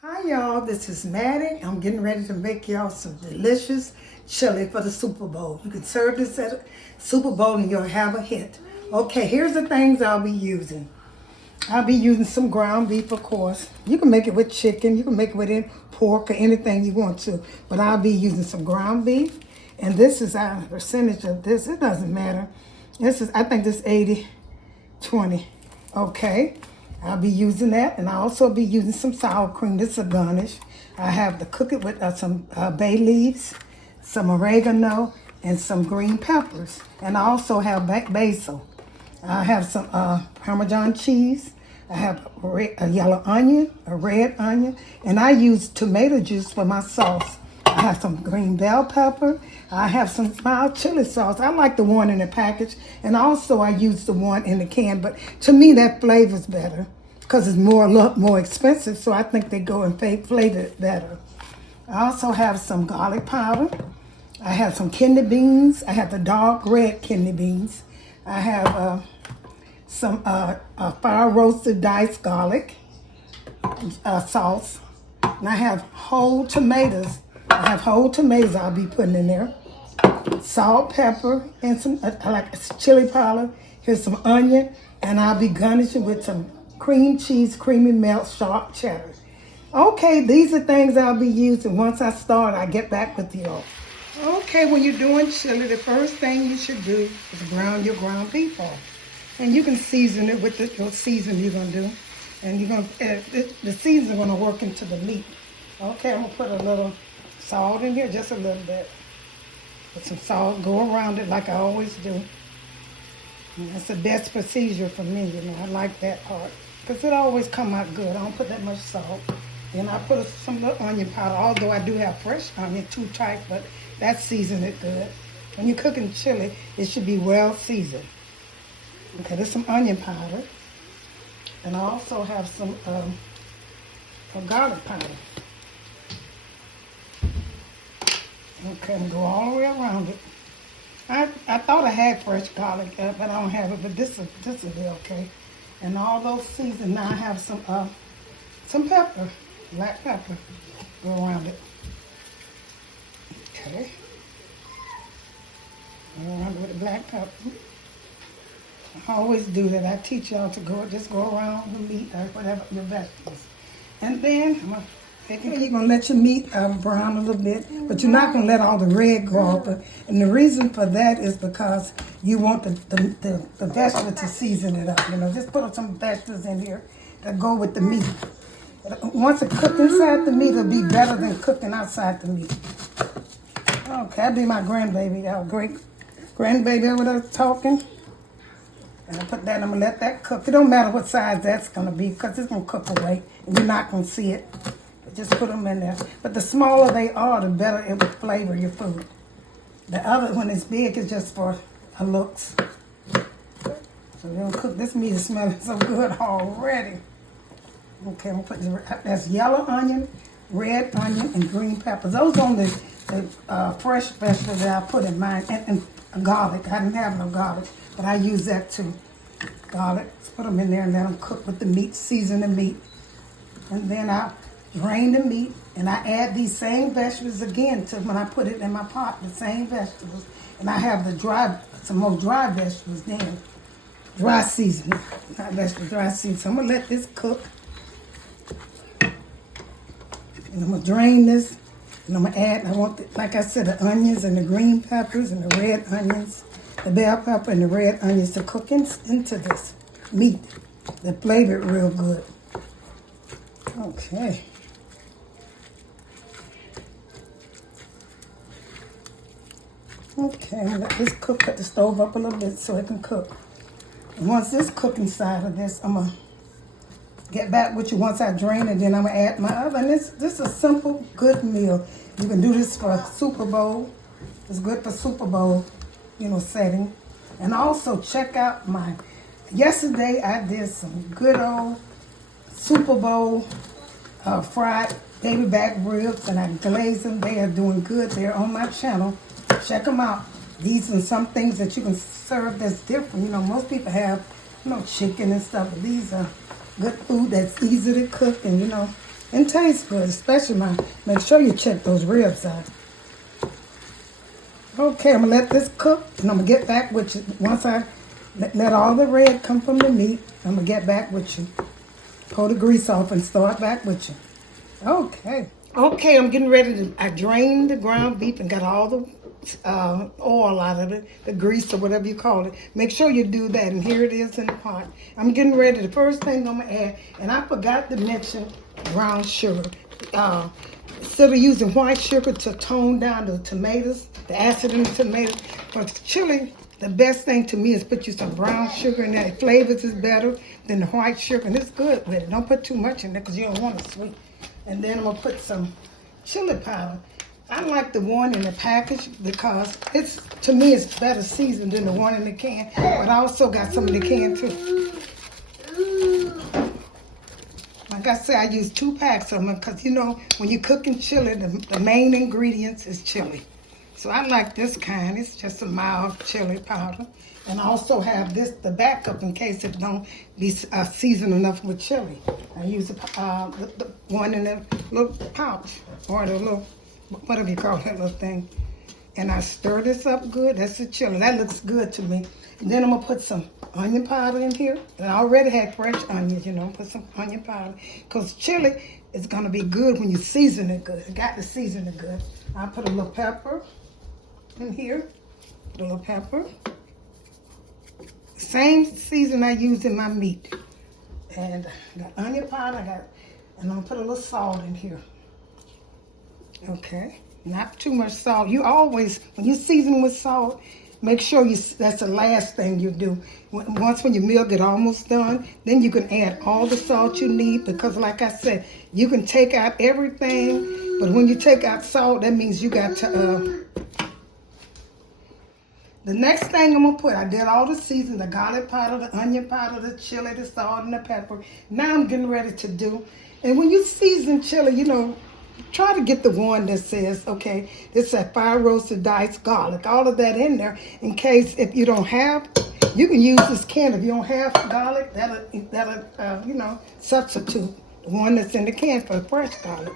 Hi y'all, this is Mattie. I'm getting ready to make y'all some delicious chili for the Super Bowl. You can serve this at a Super Bowl and you'll have a hit. Okay, here's the things I'll be using. I'll be using some ground beef, of course. You can make it with chicken, you can make it with any pork or anything you want to. But I'll be using some ground beef. And this is our percentage of this. It doesn't matter. I think this 80-20. Okay. I'll be using that, and I'll also be using some sour cream. This is a garnish. I have to cook it with some bay leaves, some oregano, and some green peppers. And I also have basil. I have some Parmesan cheese. I have a yellow onion, a red onion, and I use tomato juice for my sauce. I have some green bell pepper. I have some mild chili sauce. I like the one in the package, and also I use the one in the can. But to me, that flavor's better because it's a lot more expensive. So I think they go and flavor it better. I also have some garlic powder. I have some kidney beans. I have the dark red kidney beans. I have some fire roasted diced garlic sauce. And I have whole tomatoes. I have whole tomatoes I'll be putting in there. Salt, pepper, and some, I like chili powder. Here's some onion, and I'll be garnishing with some cream cheese, creamy melt, sharp cheddar. Okay, these are things I'll be using. Once I start, I get back with you all. Okay, when you're doing chili, the first thing you should do is brown your ground beef off. And you can season it with your season you're going to do. And you're going the season is going to work into the meat. Okay, I'm going to put a little salt in here, just a little bit. Put some salt, go around it like I always do. And that's the best procedure for me, you know. I like that part because it always come out good. I don't put that much salt. Then I put some little onion powder, although I do have fresh onion, too tight, but that seasons it good. When you're cooking chili, it should be well seasoned. Okay, there's some onion powder. And I also have some garlic powder. Okay, I'm going to go all the way around it. I thought I had fresh garlic, but I don't have it, but this will be okay. And all those seasoned, now I have some pepper, black pepper, go around it. Okay. Go around it with the black pepper. I always do that. I teach y'all to just go around the meat or whatever, your vegetables. And then you're going to let your meat brown a little bit, but you're not going to let all the red go off. And the reason for that is because you want the vegetable to season it up. You know, just put some vegetables in here that go with the meat. Once it cooked inside the meat, it'll be better than cooking outside the meat. Okay, that'll be my grandbaby, y'all. Great grandbaby over there talking. And I put that, I'm going to let that cook. It don't matter what size that's going to be because it's going to cook away and you're not going to see it. Just put them in there. But the smaller they are, the better it will flavor your food. The other one is big, is just for looks. So we're going to cook. This meat is smelling so good already. Okay, I'm going to put that's yellow onion, red onion, and green peppers. Those are the fresh vegetables that I put in mine. And garlic. I didn't have no garlic, but I use that too. Garlic. Let's put them in there and let them cook with the meat, season the meat. And then I drain the meat, and I add these same vegetables again to when I put it in my pot, the same vegetables. And I have some more dry vegetables then. Dry seasoning, not vegetables, dry seasoning. So I'm going to let this cook. And I'm going to drain this, and I'm going to add, like I said, the onions and the green peppers and the red onions, the bell pepper and the red onions to cook into this meat. The flavor real good. Okay. Okay, let this cook, cut the stove up a little bit so it can cook. And once this cook inside of this, I'm going to get back with you once I drain it, then I'm going to add my other. And this is a simple, good meal. You can do this for Super Bowl. It's good for Super Bowl, setting. And also check out yesterday I did some good old Super Bowl fried baby back ribs, and I glazed them. They are doing good. They're on my channel. Check them out. These are some things that you can serve that's different. Most people have, chicken and stuff, but these are good food that's easy to cook, and and tastes good, especially make sure you check those ribs out. Okay, I'm gonna let this cook, and I'm gonna get back with you. Once I let all the red come from the meat, I'm gonna get back with you. Pull the grease off and start back with you. Okay. Okay, I'm getting ready to, I drained the ground beef and got all the oil out of it, the grease or whatever you call it. Make sure you do that, and here it is in the pot. I'm getting ready. The first thing I'm gonna add, and I forgot to mention brown sugar. Instead of using white sugar to tone down the tomatoes, the acid in the tomatoes, for chili, the best thing to me is put you some brown sugar in there. It flavors is better than the white sugar, and it's good with it. Don't put too much in there because you don't want it sweet. And then I'm gonna put some chili powder. I like the one in the package because to me it's better seasoned than the one in the can. But I also got some in the can too. Like I said, I use 2 packs of them because you know when you're cooking chili, the main ingredients is chili. So I like this kind. It's just a mild chili powder. And I also have the backup in case it don't be seasoned enough with chili. I use the one in the little pouch or the little, whatever you call that little thing. And I stir this up good. That's the chili. That looks good to me. And then I'm going to put some onion powder in here. And I already had fresh onions, you know. Put some onion powder. Because chili is going to be good when you season it good. I got to season it good. I'll put a little pepper in here. Put a little pepper. Same season I use in my meat. And I got onion powder. And I'm going to put a little salt in here. Okay. Not too much salt. You always, when you season with salt, make sure that's the last thing you do. Once when your meal get almost done, then you can add all the salt you need because like I said, you can take out everything, but when you take out salt, that means you got to, the next thing I'm going to put, I did all the seasoning, the garlic powder, the onion powder, the chili, the salt, and the pepper. Now I'm getting ready to do, and when you season chili, you know, try to get the one that says, okay, this is fire roasted diced garlic, all of that in there in case if you don't have, you can use this can. If you don't have garlic, that'll you know, substitute the one that's in the can for fresh garlic.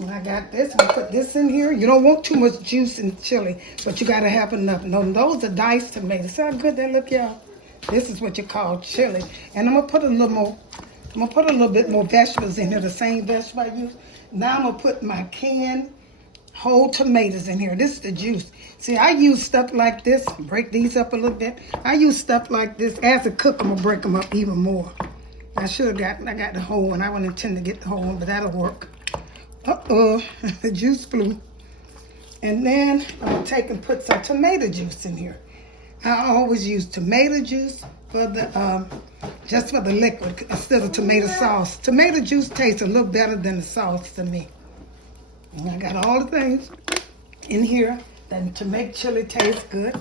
And I got this, I put this in here. You don't want too much juice in chili, but you got to have enough. No, those are diced tomatoes. See how good they look, y'all? This is what you call chili. And I'm going to put a little more, I'm going to put a little bit more vegetables in here, the same vegetable I use. Now I'm going to put my canned whole tomatoes in here. This is the juice. See, I use stuff like this. Break these up a little bit. I use stuff like this. As a cook, I'm going to break them up even more. I got the whole one. I wouldn't intend to get the whole one, but that'll work. Uh-oh, the juice flew. And then I'm going to take and put some tomato juice in here. I always use tomato juice for the just for the liquid instead of tomato sauce. Tomato juice tastes a little better than the sauce to me. And I got all the things in here to make chili taste good.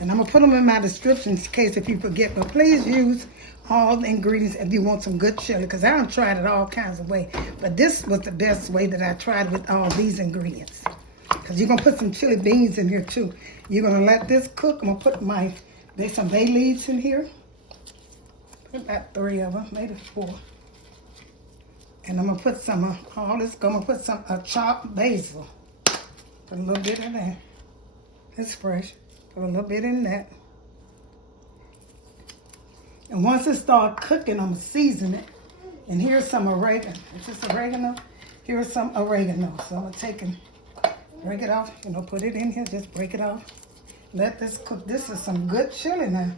And I'm going to put them in my description in case if you forget. But please use all the ingredients if you want some good chili. Because I done tried it all kinds of ways. But this was the best way that I tried with all these ingredients. Because you're going to put some chili beans in here too. You're going to let this cook. I'm going to put there's some bay leaves in here. Put about 3 of them, maybe 4. And I'm going to put some, I'm going to put some chopped basil. Put a little bit in there. It's fresh. Put a little bit in that. And once it starts cooking, I'm going to season it. And here's some oregano. Is this oregano? Here's some oregano. So I'm going to take and break it off. You know, put it in here. Just break it off. Let this cook. This is some good chili now.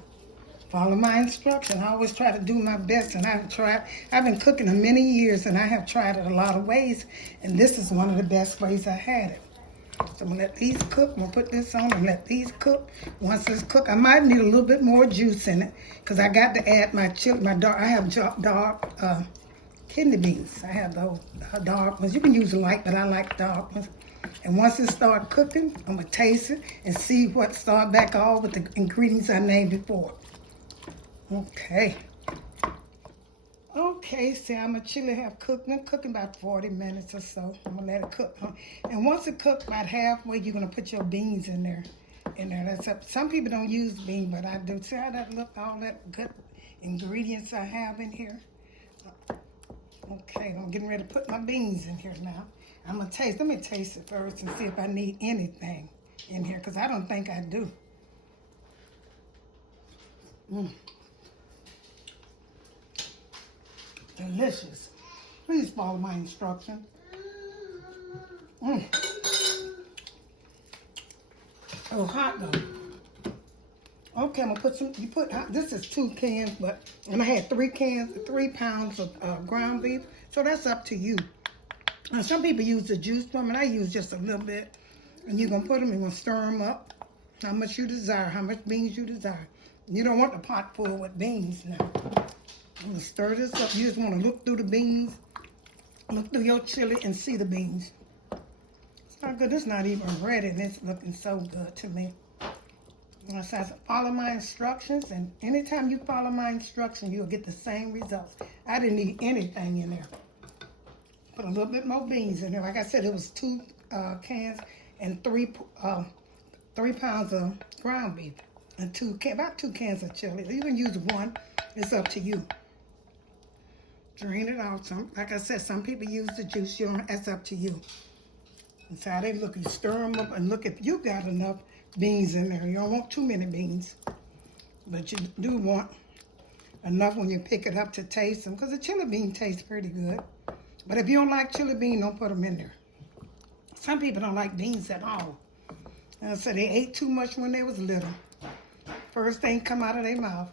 Follow my instruction. I always try to do my best. And I've been cooking for many years. And I have tried it a lot of ways. And this is one of the best ways I had it. So I'm going to let these cook. I'm going to put this on and let these cook. Once this cook, I might need a little bit more juice in it. Because I got to add my chili, I have dark kidney beans. I have those dark ones. You can use light, but I like dark ones. And once it starts cooking, I'm going to taste it and see what start back off with the ingredients I named before. Okay. Okay, see how my chili have cooked. Been cooking about 40 minutes or so. I'm going to let it cook. And once it cooks about halfway, you're going to put your beans in there. That's up. Some people don't use beans, but I do. See how that look, all that good ingredients I have in here? Okay, I'm getting ready to put my beans in here now. I'm gonna taste. Let me taste it first and see if I need anything in here, because I don't think I do. Delicious. Please follow my instructions. Oh, hot though. Okay, I'm gonna put some. This is 2 cans, and I had 3 pounds of ground beef. So that's up to you. Now, some people use the juice from it. I use just a little bit. And you're gonna put them. You're gonna stir them up. How much you desire. How much beans you desire. You don't want the pot full with beans now. I'm gonna stir this up. You just want to look through the beans, look through your chili, and see the beans. It's not good. It's not even ready, and it's looking so good to me. And I said, follow my instructions, and anytime you follow my instructions, you'll get the same results. I didn't need anything in there. Put a little bit more beans in there. Like I said, it was 2 cans and 3 pounds of ground beef, and about 2 cans of chili. You can use 1. It's up to you. Drain it out. Like I said, some people use the juice. That's up to you. And so how they look. You stir them up and look if you got enough beans in there. You don't want too many beans, but you do want enough when you pick it up to taste them, because the chili bean tastes pretty good. But if you don't like chili bean, don't put them in there. Some people don't like beans at all. And so they ate too much when they was little. First thing come out of their mouth.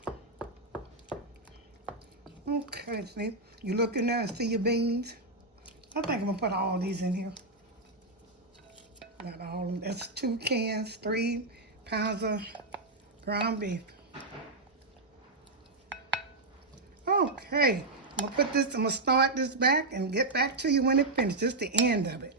Okay, see, you look in there and see your beans. I think I'm gonna put all these in here. Got all of them. That's 2 cans, 3 pounds of ground beef. Okay, I'm gonna start this back and get back to you when it finishes. This is the end of it.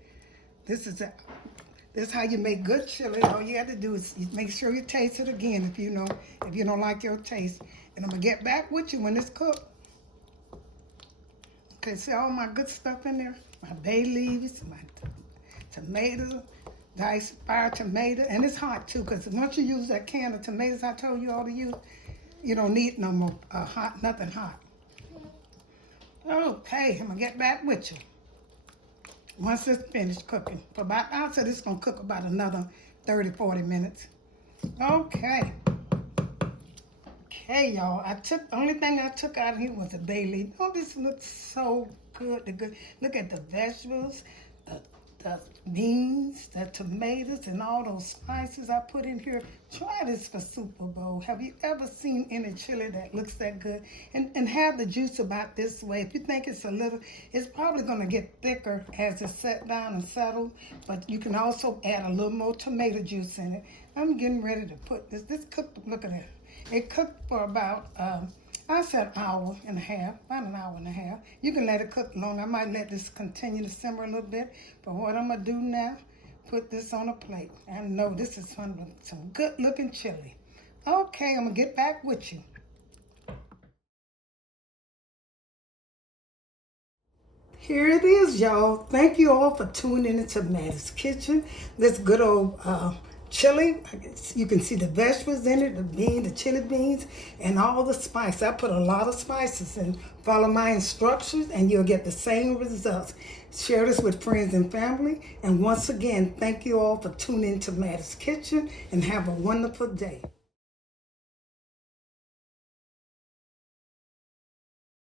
This is how you make good chili. All you have to do is make sure you taste it again if you don't like your taste. And I'm gonna get back with you when it's cooked. Okay, see all my good stuff in there? My bay leaves, my tomatoes, diced fire tomato, and it's hot too, because once you use that can of tomatoes I told you all to use, you don't need no more nothing hot. Okay, I'm gonna get back with you once it's finished cooking. For about, I said it's gonna cook about another 30-40 minutes. Okay. Okay, y'all. The only thing I took out of here was the bay leaf. Oh, this looks so good. Look at the vegetables, the beans, the tomatoes, and all those spices I put in here. Try this for Super Bowl. Have you ever seen any chili that looks that good? And have the juice about this way. If you think it's it's probably going to get thicker as it set down and settle, but you can also add a little more tomato juice in it. I'm getting ready to put this. This cooked, look at it. It cooked for about, I said about an hour and a half. You can let it cook long. I might let this continue to simmer a little bit. But what I'm going to do now, put this on a plate. I know this is some good looking chili. Okay, I'm going to get back with you. Here it is, y'all. Thank you all for tuning into Mattie's Kitchen. This good old chili. You can see the vegetables in it, the chili beans, and all the spice. I put a lot of spices in. Follow my instructions and you'll get the same results. Share this with friends and family. And once again, thank you all for tuning into Mattie's Kitchen, and have a wonderful day.